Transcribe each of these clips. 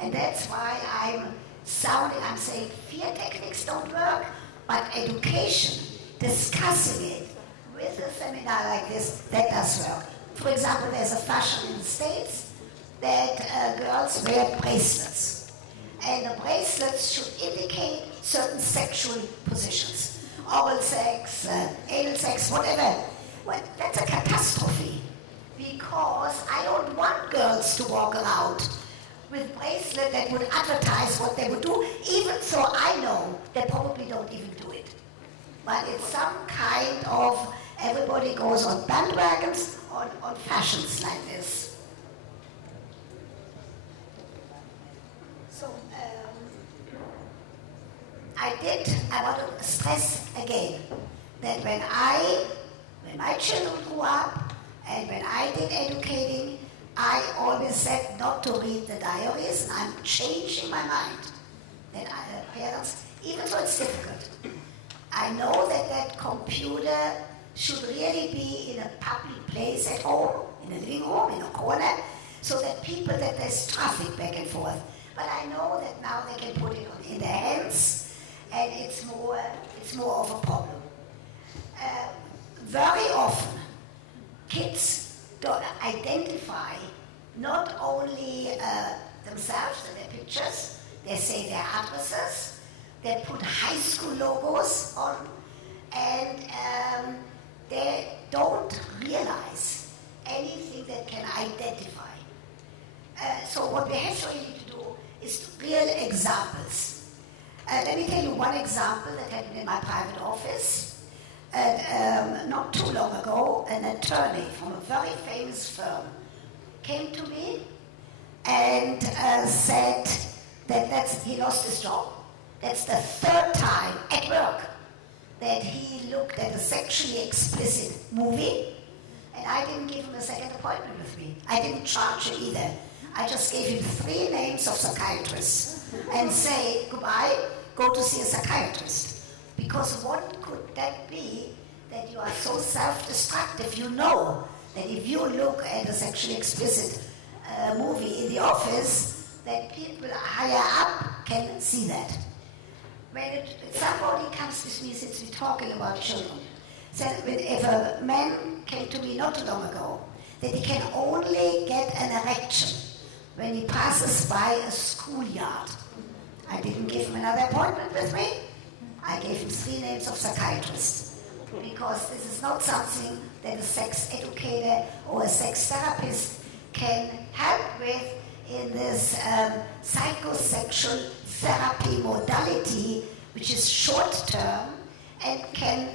And that's why I'm saying fear techniques don't work, but education, discussing it with a seminar like this, that does work. For example, there's a fashion in the States that girls wear bracelets. And the bracelets should indicate certain sexual positions. Oral sex, anal sex, whatever. Well, that's a catastrophe. Because I don't want girls to walk around with bracelets that would advertise what they would do, even so I know they probably don't even do it. But it's some kind of, everybody goes on bandwagons, on fashions like this. So, I want to stress again that when my children grew up and when I did educating, I always said not to read the diaries, and I'm changing my mind. That parents, even though it's difficult, I know that computer should really be in a public place at home, in a living room, in a corner, so that that there's traffic back and forth. But I know that now they can put it in their hands, and it's more of a problem. Very often, kids don't identify not only themselves and their pictures, they say their addresses, they put high school logos on, and they don't realize anything that can identify. So what we have really to do is real examples. Let me tell you one example that happened in my private office. Not too long ago, an attorney from a very famous firm came to me and said that he lost his job. That's the third time at work that he looked at a sexually explicit movie, and I didn't give him a second appointment with me. I didn't charge him either. I just gave him 3 names of psychiatrists and say, goodbye, go to see a psychiatrist. Because what could that be that you are so self-destructive? You know that if you look at a sexually explicit movie in the office, that people higher up can see that. When somebody comes with me, since we're talking about children, said if a man came to me not too long ago, that he can only get an erection when he passes by a schoolyard. I didn't give him another appointment with me. I gave him 3 names of psychiatrists, because this is not something that a sex educator or a sex therapist can help with in this psychosexual therapy modality, which is short-term and can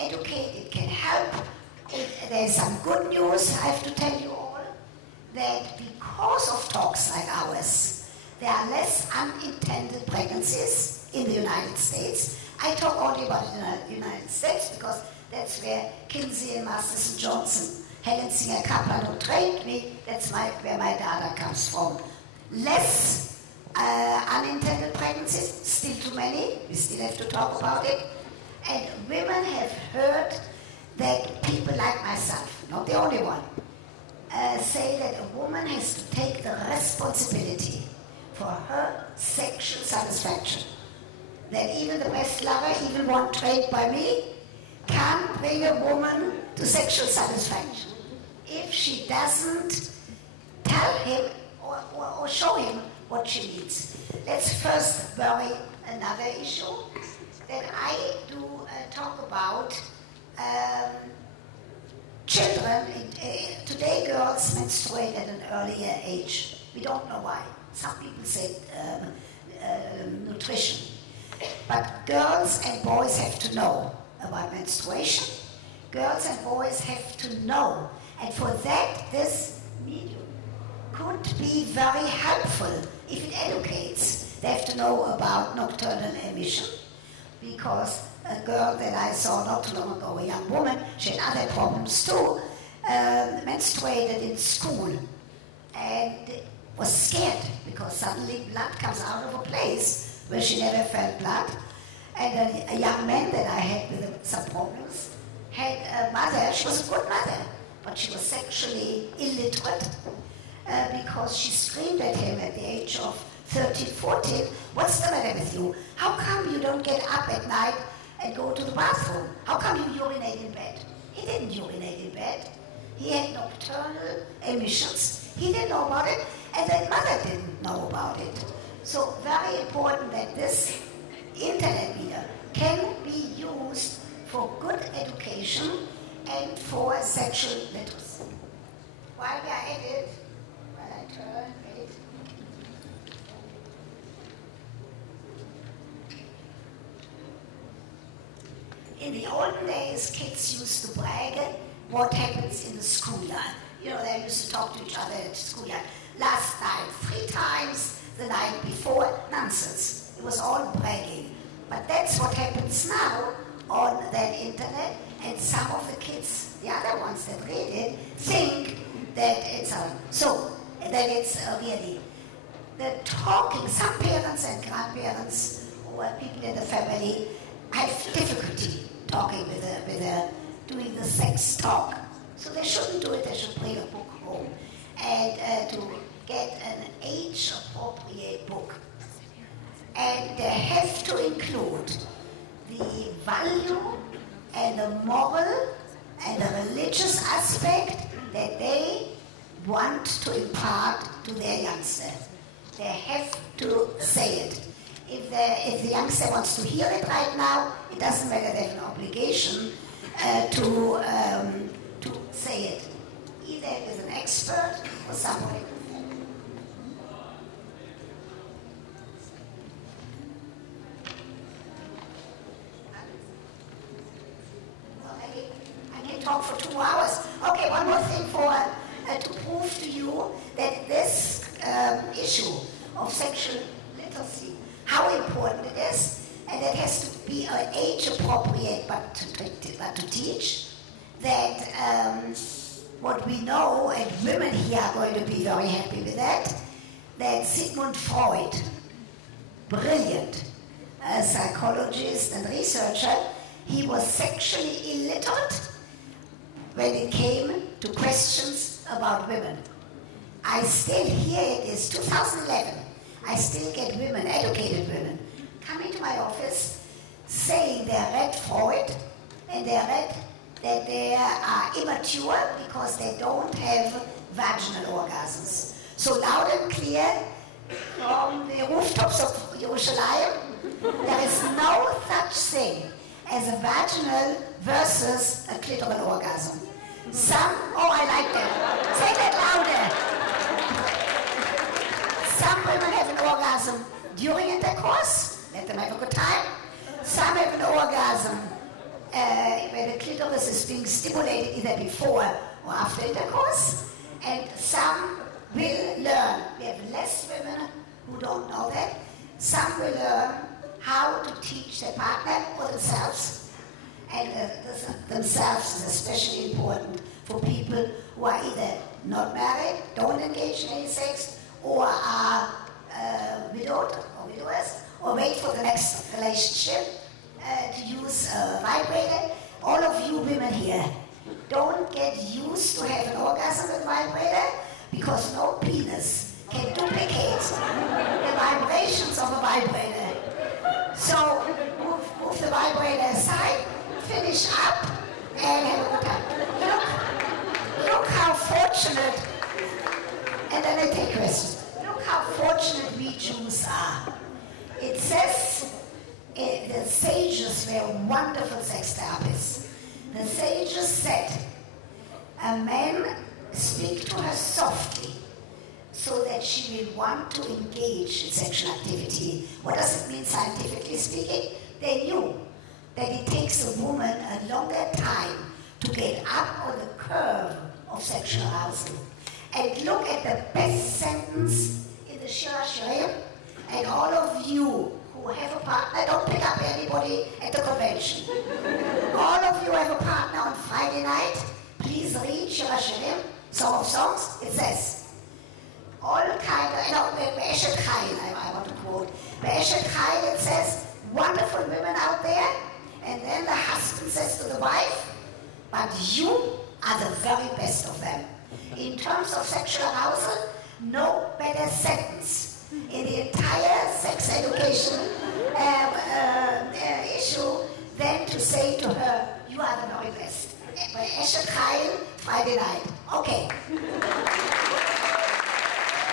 educate, it can help. There's some good news, I have to tell you all, that because of talks like ours, there are less unintended pregnancies in the United States. I talk only about the United States because that's where Kinsey and Masters and Johnson, Helen Singer Kaplan, who trained me, that's where my data comes from. Less unintended pregnancies, still too many, we still have to talk about it. And women have heard that people like myself, not the only one, say that a woman has to take the responsibility for her sexual satisfaction. That even the best lover, even one trained by me, can bring a woman to sexual satisfaction if she doesn't tell him or show him what she needs. Let's first bury another issue that I do talk about. Children, today girls menstruate at an earlier age. We don't know why. Some people say nutrition. But girls and boys have to know about menstruation. Girls and boys have to know. And for that, this medium could be very helpful if it educates. They have to know about nocturnal emission. Because a girl that I saw not too long ago, a young woman, she had other problems too, menstruated in school and was scared because suddenly blood comes out of a place where she never felt blood. And a young man that I had with some problems had a mother, she was a good mother, but she was sexually illiterate because she screamed at him at the age of 13, 14, what's the matter with you? How come you don't get up at night and go to the bathroom? How come you urinate in bed? He didn't urinate in bed. He had nocturnal emissions. He didn't know about it, and then mother didn't know about it. So very important that this internet media can be used for good education and for sexual literacy. While we are at it, while I turn it, in the olden days, kids used to brag what happens in the schoolyard. You know, they used to talk to each other at the schoolyard. Last night, 3 times the night before, nonsense. It was all bragging. But that's what happens now on that internet, and some of the kids, the other ones that read it, think that it's really the talking. Some parents and grandparents or people in the family have difficulty talking doing the sex talk. So they shouldn't do it. They should bring a book home and to get an age-appropriate book. And they have to include the value and the moral and the religious aspect that they want to impart to their youngster. They have to say it. If the youngster wants to hear it right now, it doesn't matter. They have an obligation to say it, either with an expert or somebody. I can talk for 2 hours. Okay, one more thing to prove to you that this issue of sexual literacy, how important it is, and it has to be age appropriate, but to teach that what we know, and women here are going to be very happy with that Sigmund Freud, brilliant psychologist and researcher, he was sexually illiterate when it came to questions about women. I still hear it is 2011. I still get women, educated women, coming to my office saying they read Freud and they read that they are immature because they don't have vaginal orgasms. So loud and clear from the rooftops of Jerusalem, there is no such thing as a vaginal versus a clitoral orgasm. I like that. Say that louder. Some women have an orgasm during intercourse, let them have a good time. Some have an orgasm where the clitoris is being stimulated either before or after intercourse, and some will learn. We have less women who don't know that. Some will learn how to teach their partner or themselves. And themselves is especially important for people who are either not married, don't engage in any sex, or are widowed or widowers, or wait for the next relationship to use a vibrator. All of you women here, don't get used to have an orgasm with a vibrator, because no penis can duplicate the vibrations of a vibrator. So move the vibrator aside, finish up, and have a good time. Look how fortunate, and then I take questions. Look how fortunate we Jews are. It says the sages were wonderful sex therapists. The sages said, a man speak to her softly so that she will want to engage in sexual activity. What does it mean scientifically speaking? They knew that it takes a woman a longer time to get up on the curve of sexual arousal. And look at the best sentence in the Shira Shirim, and all of you who have a partner, don't pick up anybody at the convention. All of you have a partner on Friday night, please read Shira Shirim, Song of Songs. It says, all kind of, Be'eshet Chayil, I want to quote. Be'eshet Chayil, it says, wonderful women out there, and then the husband says to the wife, but you are the very best of them. In terms of sexual arousal, no better sentence in the entire sex education issue than to say to her, you are the Neubest. By Eshet Chayil, Friday night. Okay.